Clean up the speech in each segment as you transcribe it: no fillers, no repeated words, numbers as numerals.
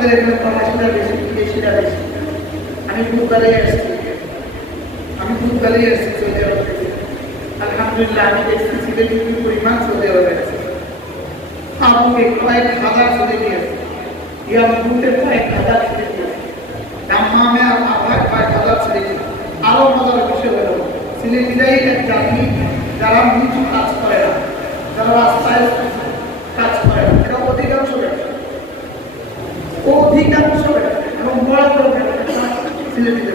আমাদের এখানে প্রবাসীরা বেশি, বিদেশিরা বেশি। আমি বুধবারে এসেছি সৌদি আরব থেকে। আলহামদুলিল্লাহ আমি দেখছি সিলেটে কি পরিমাণ সৌদি আরবে আছে। আমাকে কয়েক হাজার সৌদি দিয়েছে, ইয়ামুতে কয়েক হাজার ছেড়ে দিয়েছে, দাম্মামে আর আবার কয়েক হাজার ছেড়ে দিয়েছে। আরো মজার বিষয় হলো সিলেটিরাই এক জাতি যারা নিচু কাজ করে না, যারা রাস্তায় কাজ করে না, এটা অধিকাংশ ব্যবসা এবং বড় বড় ব্যবসা সিলেটিরা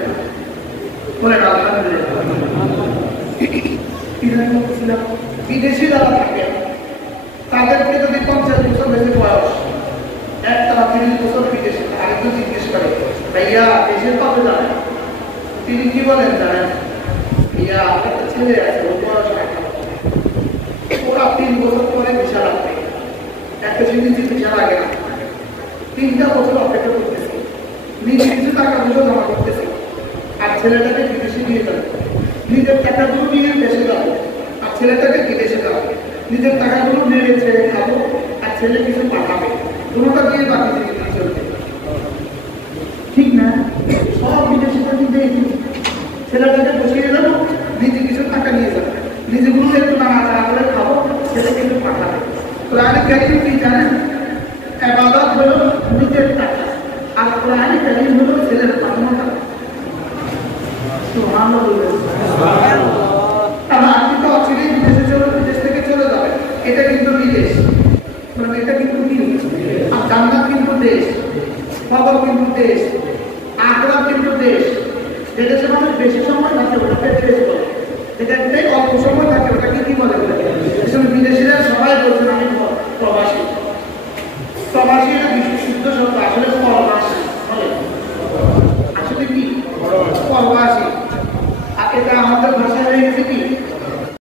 করে না। আলহামদুলিল্লাহ বিদেশি যারা থাকে তাদেরকে যদি 50 বছর বেশি বয়স, একটানা 30 বছর বিদেশে, আগে তো জিজ্ঞেস করে ভাইয়া দেশের কবে যাবেন? তিনি কি বলেন জানেন? ভাইয়া একটা ছেলে আছে, ওর বয়স 18, ওরা 3 বছর পরে ভিসা লাগবে। একটা জিনিস ভিসা লাগে না, 3টা বছর অপেক্ষা করতেছে, নিজে কিছু টাকা পয়সা জমা করতেছে, আর ছেলেটাকে বিদেশে নিয়ে যাবে। নিজের টাকাগুলো নিয়ে দেশে যাবে আর ছেলেটাকে বিদেশে যাবে। নিজের টাকাগুলো নিয়ে ছেলে খাবো আর ছেলে কিছু পাঠাবে, কোনোটা দিয়ে বাকি থেকে চলবে, ঠিক না? সব বিদেশিরা কিন্তু এই ছেলেটাকে বসিয়ে যাবো, নিজে কিছু টাকা নিয়ে যাবে, নিজেগুলো একটু নাড়াচাড়া করে খাবো, ছেলে কিছু পাঠাবে। কোরআনে কারীম কি জানেন? ইবাদত হলো নিজের টাকা, আর কোরআনে কারীম হলো ছেলের পাঠানো টাকা। আপনি তো অচিরেই বিদেশ থেকে চলে যাবেন, এটা কিন্তু বিদেশ, মানে এটা কিন্তু আর জান্নাত কিন্তু দেশ, কবর কিন্তু দেশ, আখিরাত কিন্তু দেশ। যে দেশে মানুষ বেশি সময় থাকে ওটাকে দেশ বলে, যেটাতে অল্প সময় থাকে ওটাকে কি বলে? বিদেশিরা সবাই বলছেন আমি প্রবাসী। প্রবাসী এটা বিশুদ্ধ শব্দ, আসলে পরবাসী বলে, আসলে কি পরবাসী। আর এটা আমাদের ভাষায় হয়ে গেছে